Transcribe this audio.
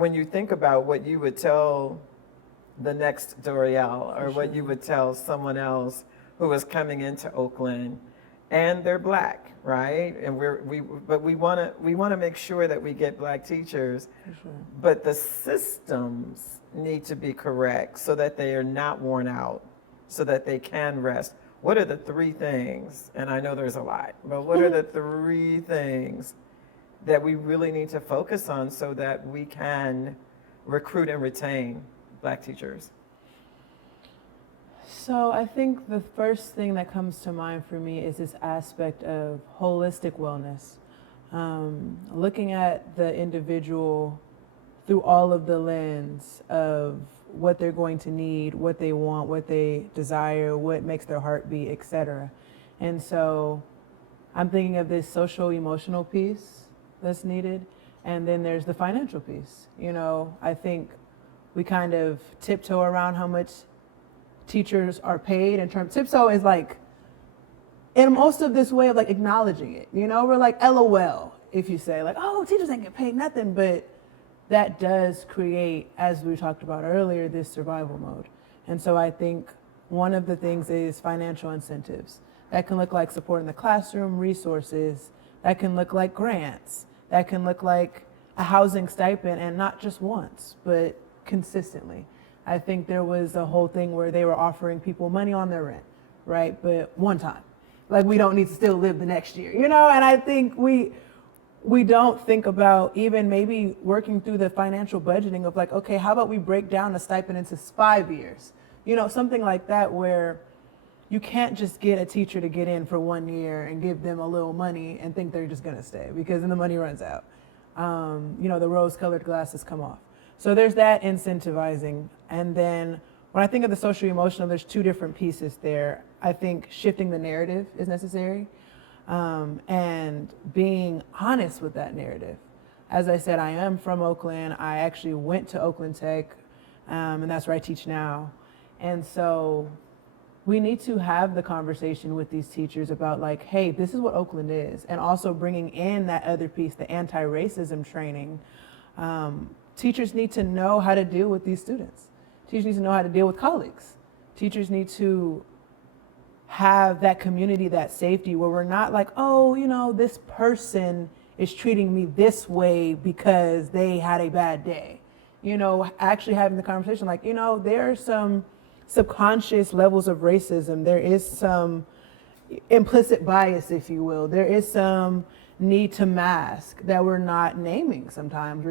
when you think about what you would tell the next D'Oreal or what you would tell someone else who is coming into Oakland, and they're black, right? And we want to make sure that we get black teachers, but the systems need to be correct so that they are not worn out, so that they can rest. What are the three things? And I know there's a lot, but what are the three things that we really need to focus on so that we can recruit and retain black teachers? So I think the first thing that comes to mind for me is this aspect of holistic wellness. Looking at the individual through all of the lens of what they're going to need, what they want, what they desire, what makes their heart beat, etc. And so I'm thinking of this social emotional piece that's needed. And then there's the financial piece. You know, I think we kind of tiptoe around how much teachers are paid in terms, tiptoe is like, in most of this way of like acknowledging it, you know, we're like LOL if you say like, oh, teachers ain't get paid nothing, but that does create, as we talked about earlier, this survival mode. And so I think one of the things is financial incentives. That can look like support in the classroom, resources, that can look like grants, that can look like a housing stipend, and not just once, but consistently. I think there was a whole thing where they were offering people money on their rent, right? But one time, like we don't need to still live the next year, you know? And I think we don't think about even maybe working through the financial budgeting of like, okay, how about we break down a stipend into 5 years? You know, something like that where you can't just get a teacher to get in for 1 year and give them a little money and think they're just gonna stay because then the money runs out. You know, the rose-colored glasses come off. So there's that incentivizing. And then when I think of the social emotional, there's two different pieces there. I think shifting the narrative is necessary. And being honest with that narrative. As I said, I am from Oakland. I actually went to Oakland Tech, and that's where I teach now. And so we need to have the conversation with these teachers about like, hey, this is what Oakland is. And also bringing in that other piece, the anti-racism training. Teachers need to know how to deal with these students. Teachers need to know how to deal with colleagues. Teachers need to have that community, that safety where we're not like, oh, you know, this person is treating me this way because they had a bad day. You know, actually having the conversation like, you know, there are some subconscious levels of racism. There is some implicit bias, if you will. There is some need to mask that we're not naming sometimes.